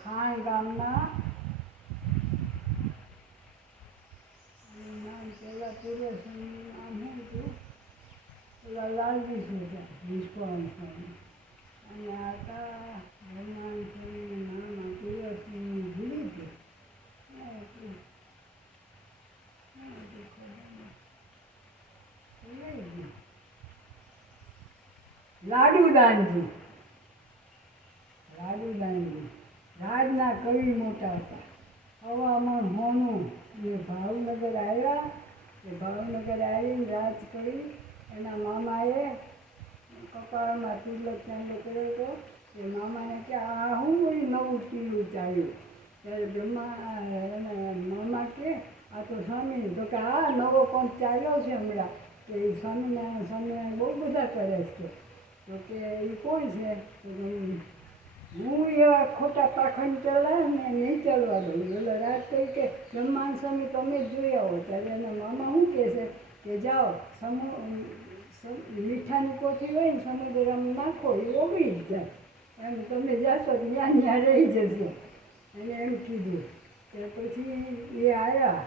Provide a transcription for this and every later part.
ખાણ ગામના નામ પહેલાં પૂર્વ નામ શું હતું? પેલા લાલજી હતા વિશ્વાસ સ્વામી, અને આતા હનુમાન સ્વામીનું નામ પૂર્વનું ભૂલી ગયું. લાડુદાનજી. રાજના કવિ મોટા હતા. હવામાન હોનું એ ભાવનગર આવ્યા. એ ભાવનગર આવીને રાજ કરી એના મામાએ કપાળમાં તિલક ચાંદલો કર્યો હતો. એ મામાને કે આ હું નવું તિલું ચાલ્યું. ત્યારે એના મામા કે આ તો સ્વામી. તો કે આ નવો પંથ ચાલ્યો છે હમણાં. તો એ સ્વામિનારાયણ બહુ બધા કરે છે. તો કે એ કોણ છે? હું એવા ખોટા પાખંડ ચલાવે ને નહીં ચાલવા દઉં. એટલે રાત કહી કે બ્રહ્માંડ સ્વામી તમે જ જોઈ આવો. ત્યારે એના મામા શું કહે છે કે જાઓ મીઠાની કોઠી હોય ને સમુદ્રમાં નાખો એ ઓગળી જ જાય. એમ તમે જાશો ત્યાં રહી જશો. એને એમ કીધું. કે પછી એ આવ્યા.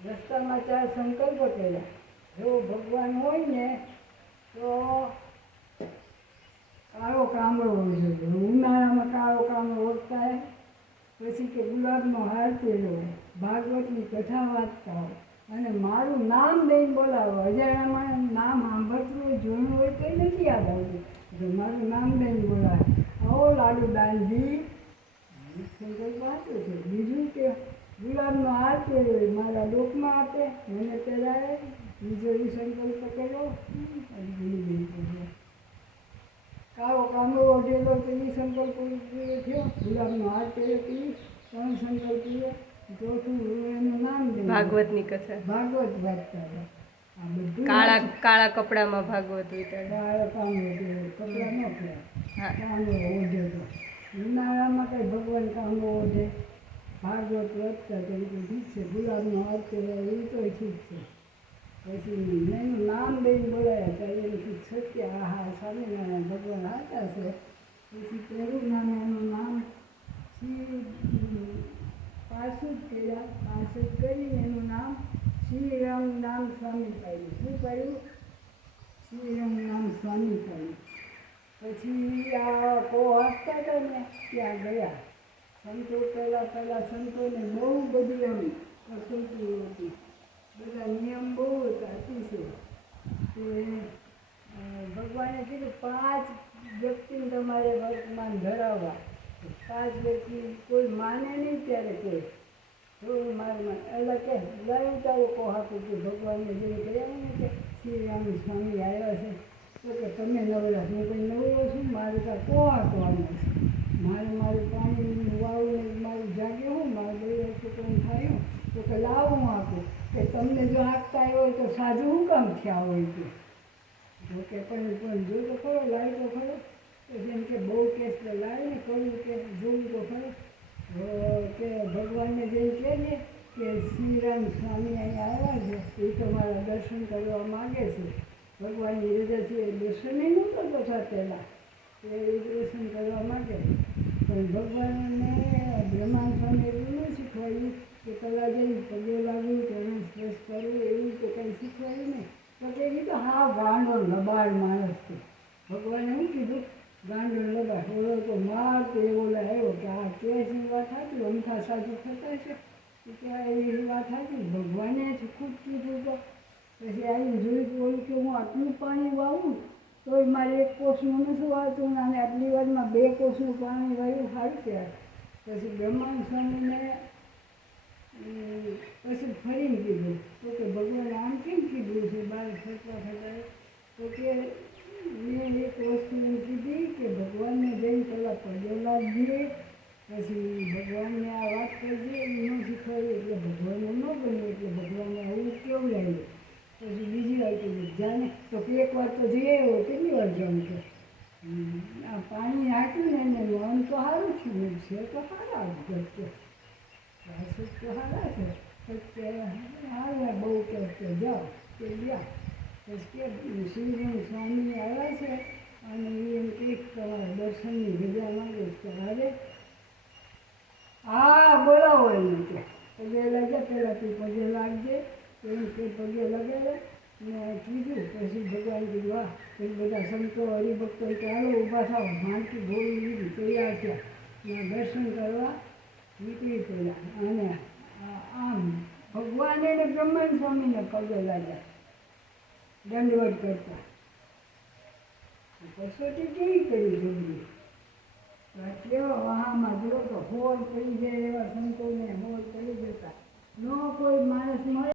રસ્તામાં 4 સંકલ્પો કર્યા. જો ભગવાન હોય ને તો કાળો કામળો હોવો જોઈએ. ઉનાળામાં કાળો કામળો ઓળખાય. પછી કે ગુલાબનો હાર પહેર્યો, ભાગવતની કથા વાંચતા હોય અને મારું નામ દઈને બોલાવો. અજાણામાં નામ સાંભળતું હોય, જોયું હોય કંઈ નથી યાદ આવતું. તો મારું નામ દઈને બોલાવે. આવો લાડુદાનજી સંકલ્પ વાંચ્યો છે. બીજું કે ગુલાબનો હાર પહેર્યો મારા લોકમાં આપે, મને પહેરાવે. બીજો એ સંકલ્પ કર્યો. કાળો કામળો ઓઢેલો તો એ સંકલ્પ થયો. ગુલાબનો હાર પહેર્યો તો એ 3 સંકલ્પ થયો. ચોથું એનું નામ દે ભાગવતની કથા. ભાગવત વાંચતા હતા. આ બધું કાળા કપડામાં ભાગવત કાળા કામળો કપડા ન થયા. કામળો ઓઢેલો. ઉનાળામાં કંઈ ભગવાન કામળો ઓઢે. ભાગવત વાંચતા તો એ તો ઠીક છે. ગુલાબનો હાર પહેર્યો એ તો ઠીક છે. પછી એનું નામ દઈને બોલાયા હતા. એનું સત્ય આહા સ્વામિનારાયણ ભગવાન સાચા છે. પછી પહેલું નામ એનું નામ પાછું જ કર્યા. પાછું જ કરીને એનું નામ શ્રીરામ નામ સ્વામી પાડ્યું. શું પાડ્યું? શ્રીરામ નામ સ્વામી પાડ્યું. પછી આ કો વાંચતા હતા ને ત્યાં ગયા. સંતો પહેલાં સંતોને બહુ બધી એમ પ્રકૃતિ હતી. બધા નિયમ બહુ હતા. અતિશય. તે ભગવાને કીધું 5 વ્યક્તિને તમારે વર્તમાન ધરાવવા. 5 વ્યક્તિ કોઈ માને નહીં ત્યારે કોઈ થોડું મારે એટલે કે લાવી તારો કોહાતું કે ભગવાનને જેમ કહ્યા ને કે શ્રીરામ સ્વામી આવ્યા છે. તો કે તમે નવરા. હું કંઈ નવરો છું? મારે ત્યાં કોહાતવાનું છે. મારું પાણી વાવું મારું જાગે હું મારું 2 વર્ષ પણ થયું. તો કે લાવ હું આપું. કે તમને જો આંકતા આવ્યો હોય તો સાધુ શું કામ થયા હોય તો? જો કે પણ જો તો ખરો, લાવી તો ખરો. તો જેમ કે બહુ કેસ લાવીને કહ્યું કે જોવું તો ખરો. કે ભગવાનને જેમ કહે ને કે શ્રીરામ સ્વામી અહીંયા આવ્યા છે, એ તો મારા દર્શન કરવા માગે છે. ભગવાનની રજાથી એ દર્શન નહોતો થતા પહેલાં. એ દર્શન કરવા માગે. પણ ભગવાનને બ્રહ્માંડ સ્વામી એવું નહીં શીખવાડ્યું કે કલા જઈને પગે લાગવું, ચરણ સ્પર્શ કરવું, એવું તો કંઈ શીખવાડ્યું નહીં. તો કે એ તો હા ગાંડો લબાડ માણસ છે. ભગવાને શું કીધું? ગાંડો લબાડ. ઓળો તો માર તો એવો આવ્યો કે આ કેસની વાત હતી. અમથા સાધુ થતા છે કે એવી વાત હતી. ભગવાને ખુદ કીધું. તો પછી આવીને જોયું બોલું કે હું આટલું પાણી વાવું તોય મારે 1 કોસનું નથી વાવતું અને આટલી વારમાં 2 કોસનું પાણી વાવ્યું. સારું કહેવાય. પછી બ્રહ્માંડ સ્વામીને પછી ફરીને કીધું. તો કે ભગવાને આમ કેમ કીધું છે? બહાર ફરતા. તો કે મેં એક વસ્તુ એમ કીધી કે ભગવાનને જઈને પહેલાં પગે લાગીએ, પછી ભગવાનને આ વાત કરજે. એ ન શીખવાડ્યું એટલે ભગવાનને ન ગમ્યું. એટલે ભગવાને આવું કેવું લાગ્યું. પછી બીજી વાર કીધું જાને. તો કે 1 વાર તો જઈ આવ્યો. કેટલી વાર જવું કે આ પાણી નાખ્યું ને એને મન તો સારું થયું છે. તો સારા જ કરશે. તો સારા છે. હાલ બહુ કરશે. જાઓ કે ગયા. પછી કે શ્રીરામ સ્વામી આવ્યા છે અને એ એમ કંઈક તમારા દર્શનની રજા માંગે છે. હવે હા બોલાવો એને કે પગે લાગે પહેલાં તું પગે લાગજે એમ કે પગે લગાડે ને કીધું પછી ભગવાન કીધું વાહ એ બધા સંતો હરિભક્તો ચાલો ઊભા થાવ માનકી ભોળી લીધી તૈયાર થયા ને દર્શન કરવા નીકળી પડ્યા અને આમ ભગવાન એને બ્રહ્માંડ સ્વામીને પગે લાગ્યા દંડવત કરતા કસોટી કેવી કરી જબરી કેવા વહામાં જો તો હોલ પડી જાય એવા સંતોને હોલ પડી જતા ન કોઈ માણસ મળે